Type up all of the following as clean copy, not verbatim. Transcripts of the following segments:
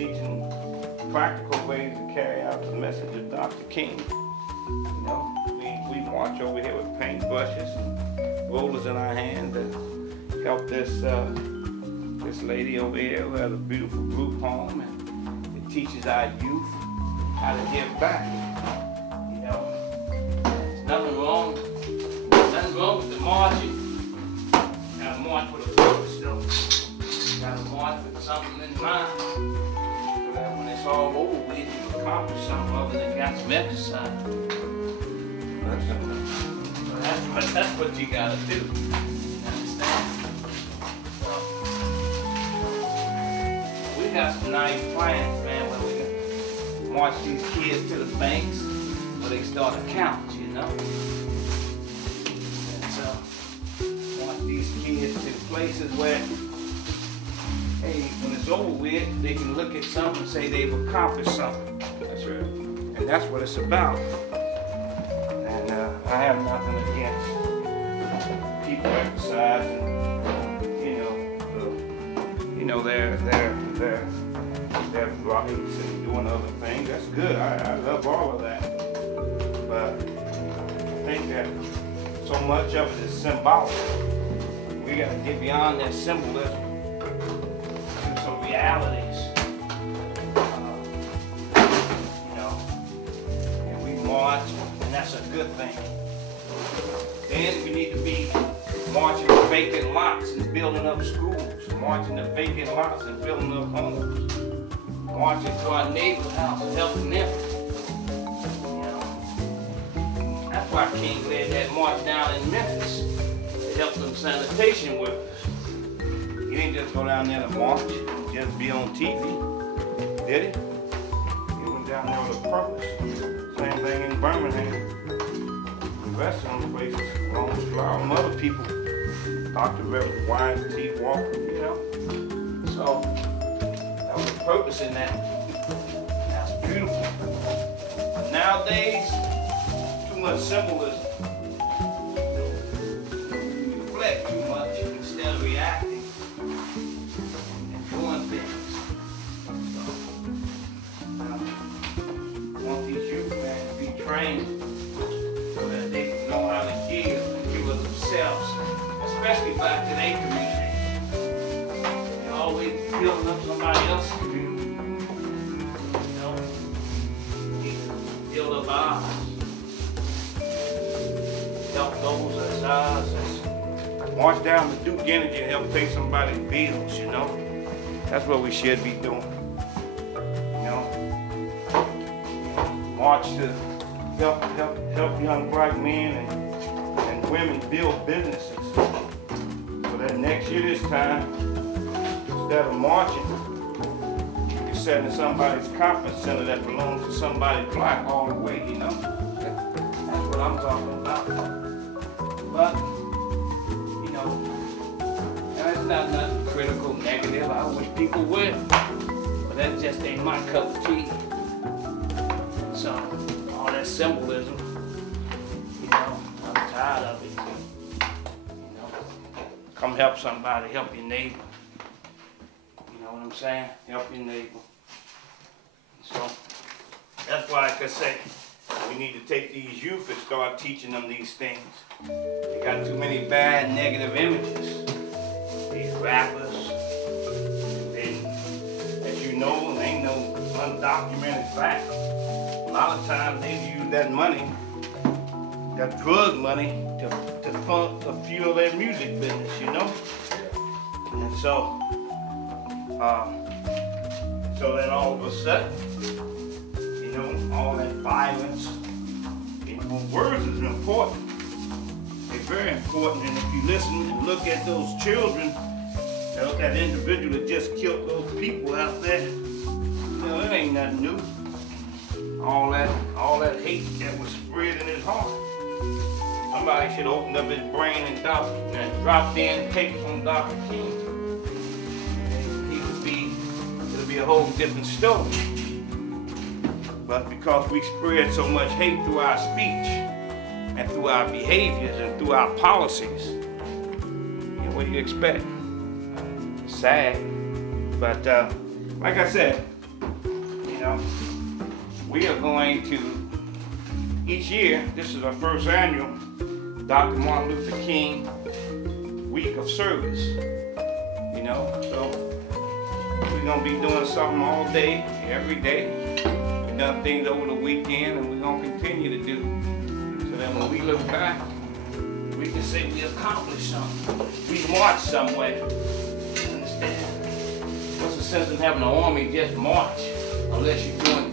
teaching practical ways to carry out the message of Dr. King. You know, we march over here with paintbrushes and rollers in our hand to help this lady over here who has a beautiful group home, and it teaches our youth how to give back. You know, there's nothing wrong with the marching. You gotta march with a purpose, though. You gotta march with something in mind. So that when it's all over with, you accomplish something other than got some exercise. So that's what you gotta do. You understand? So, we got some nice plans, man, where we can march these kids to the banks where they start to count, you know? And so, march these kids to places where, hey, when it's over with, they can look at something and say they've accomplished something. That's right. And that's what it's about. And I have nothing against people exercising, their rights and doing other things. That's good. I love all of that. But I think that so much of it is symbolic. We got to get beyond that symbolism to some realities. And we march, and that's a good thing. Then we need to be marching to vacant lots and building up schools, marching to vacant lots and building up homes, marching to our neighbor's house and helping them. You know, that's why King led that march down in Memphis to help them sanitation workers. He didn't just go down there to march and just be on TV, did he? He went down there with a purpose. Same thing in Birmingham. The rest of them places, along with a lot of other people, Dr. Rev Walker, you know. So that was the purpose in that. That's beautiful. But nowadays, too much symbolism. You reflect too much instead of reacting and doing things. So, I want these youth, man, to be trained so that they can know how to give and give of themselves, especially back to their community. They're always building up somebody else's community. You know, we build up ours. Help those as ours. March down to Duke Energy and help pay somebody's bills, you know. That's what we should be doing. You know, march to help young black men and women build businesses. So that next year this time, instead of marching, you're sitting in somebody's conference center that belongs to somebody black all the way, you know? That's what I'm talking about. But, you know, that's not nothing critical, negative. I wish people would. But that just ain't my cup of tea. So, all that symbolism, you know, I'm tired of it. You know, come help somebody, help your neighbor. You know what I'm saying? Help your neighbor. So, that's why, like I say, we need to take these youth and start teaching them these things. They got too many bad, negative images. These rappers, and as you know, they ain't no undocumented fact. A lot of times they use that money, that drug money, to fuel their music business, you know? And so then all of a sudden, you know, all that violence, you know, words is important. They're very important, and if you listen and look at those children, that individual that just killed those people out there, you know, it ain't nothing new. All that hate that was spread in his heart. Somebody should open up his brain and drop in tape from Dr. King. It'll be a whole different story. But because we spread so much hate through our speech and through our behaviors and through our policies, you know, what do you expect? Sad. But like I said, You know, we are going to, each year, this is our first annual Dr. Martin Luther King Week of Service. You know, so we're gonna be doing something all day, every day. We've done things over the weekend, and we're gonna continue to do. So that when we look back, we can say we accomplished something. We marched somewhere. Understand? What's the sense in having an army just march? Unless you're doing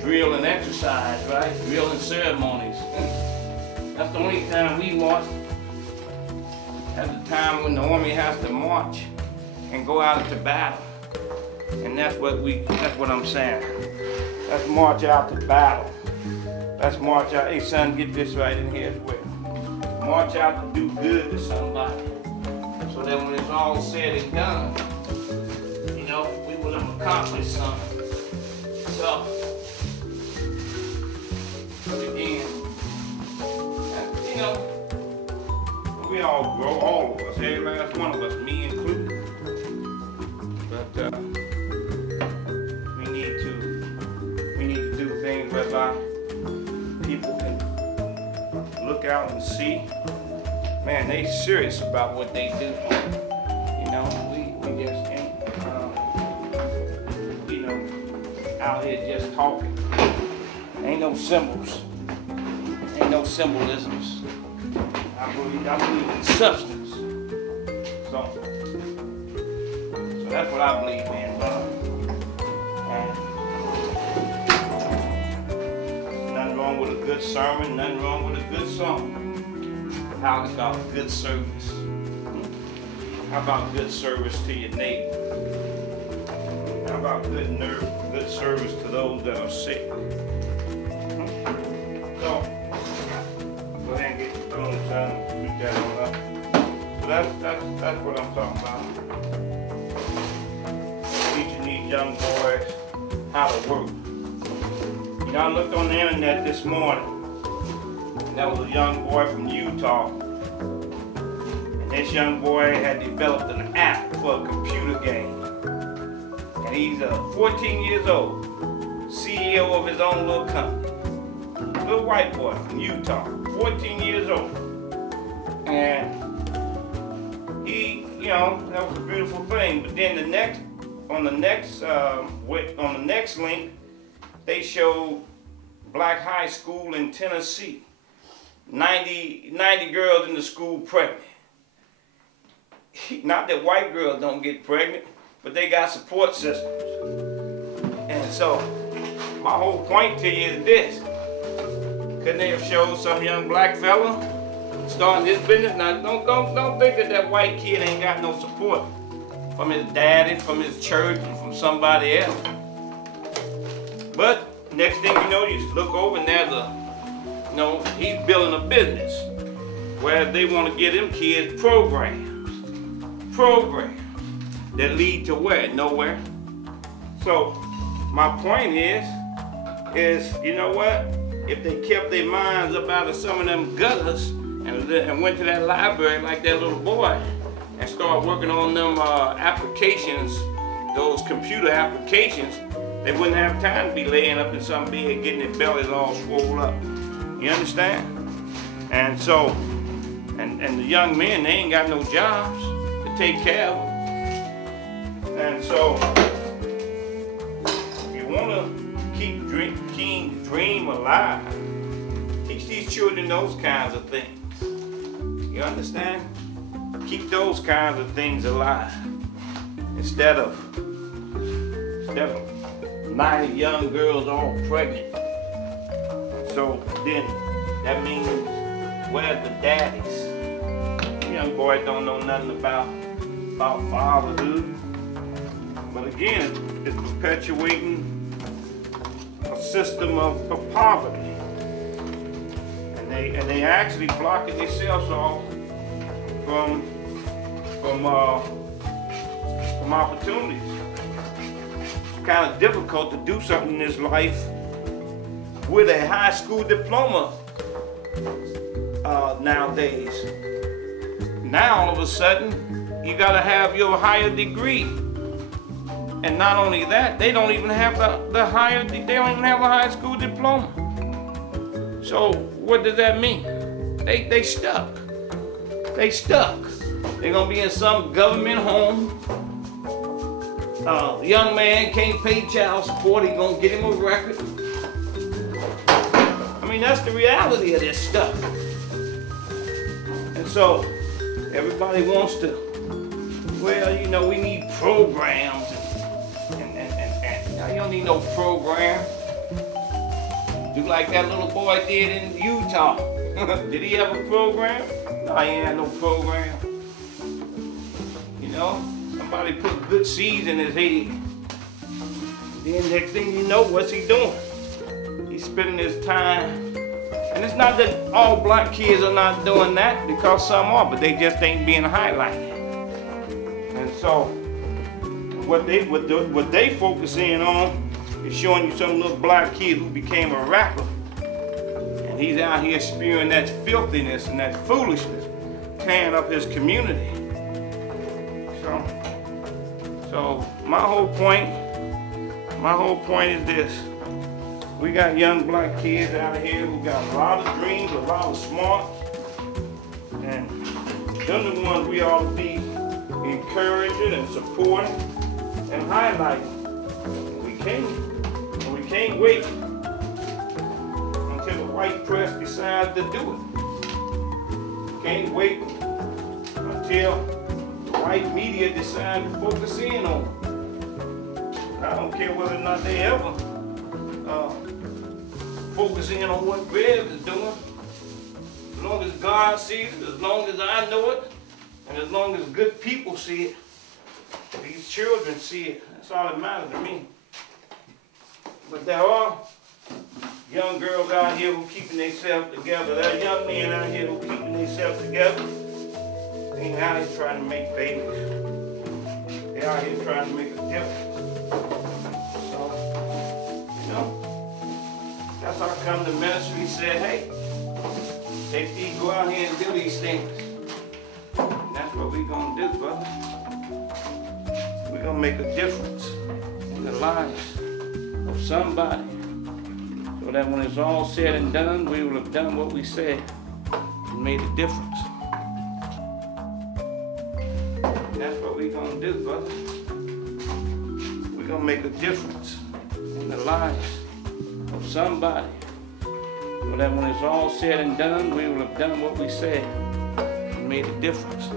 drill and exercise, right? Drill and ceremonies. That's the only time we march. That's the time when the army has to march and go out into battle. And that's what I'm saying. Let's march out to battle. Let's march out. Hey son, get this right in here as well. March out to do good to somebody. So that when it's all said and done, you know, we will have accomplished something. So, but again, you know, we all grow, all of us, every last one of us, me included. But we need to do things whereby people can look out and see, man, they serious about what they do. You know, we just ain't, you know, out here just talking. Ain't no symbols. Ain't no symbolisms. I believe in substance. So that's what I believe in. Nothing wrong with a good sermon, nothing wrong with a good song. How about good service? How about good service to your neighbor? How about good service to those that are sick? So, go ahead and get your phone, son. Put that on up. So that's what I'm talking about. Teaching these young boys how to work. You know, I looked on the internet this morning, and that was a young boy from Utah. And this young boy had developed an app for a computer game. And he's 14 years old, CEO of his own little company. Little white boy from Utah, 14 years old. And he, you know, that was a beautiful thing. But then on the next link, they showed black high school in Tennessee. 90 girls in the school pregnant. Not that white girls don't get pregnant, but they got support systems. And so, my whole point to you is this. Couldn't they have showed some young black fella starting this business? Now, don't think that white kid ain't got no support from his daddy, from his church, and from somebody else. But next thing you know, you look over and there's he's building a business where they want to give them kids programs that lead to where? Nowhere. So my point is you know what? If they kept their minds up out of some of them gutters and went to that library like that little boy and started working on them applications, those computer applications, they wouldn't have time to be laying up in some bed getting their bellies all swole up. You understand? And so, and the young men, they ain't got no jobs to take care of them. And so, if you want to keep King's dream alive, teach these children those kinds of things. You understand? Keep those kinds of things alive instead of 90 young girls all pregnant. So then that means where's the daddies? Young boys don't know nothing about fatherhood. But again, it's perpetuating a system of poverty. And they actually blocking themselves off from opportunities. It's kind of difficult to do something in this life with a high school diploma nowadays. Now all of a sudden, you gotta have your higher degree. And not only that, they don't even have they don't even have a high school diploma. So what does that mean? They stuck. They stuck. They're gonna be in some government home. Young man can't pay child support, he gonna get him a record. I mean, that's the reality of this stuff. And so everybody wants to, well, you know, we need programs and you don't need no program. Do like that little boy did in Utah. Did he have a program? No, he ain't had no program. You know, somebody put good seeds in his head. Then next thing you know, what's he doing? He's spending his time. And it's not that all black kids are not doing that, because some are, but they just ain't being highlighted. And so, what they focus in on is showing you some little black kid who became a rapper. And he's out here spewing that filthiness and that foolishness, tearing up his community. So my whole point is this. We got young black kids out here who got a lot of dreams, a lot of smarts, and they're the ones we ought to be encouraging and supporting and highlighting. We can't wait until the white press decides to do it. We can't wait until the white media decide to focus in on it. I don't care whether or not they ever focus in on what Rev is doing. As long as God sees it, as long as I know it, and as long as good people see it, these children see it, that's all that matters to me. But there are young girls out here who keeping themselves together. There are young men out here who keeping themselves together. They ain't out here trying to make babies. They're out here trying to make a difference. So, you know, that's how come the ministry said, hey, they go out here and do these things. And that's what we're gonna do, brother. We're gonna make a difference in the lives of somebody, so that when it's all said and done, we will have done what we said and made a difference. That's what we're gonna do, brother. We're gonna make a difference in the lives of somebody, so that when it's all said and done, we will have done what we said and made a difference.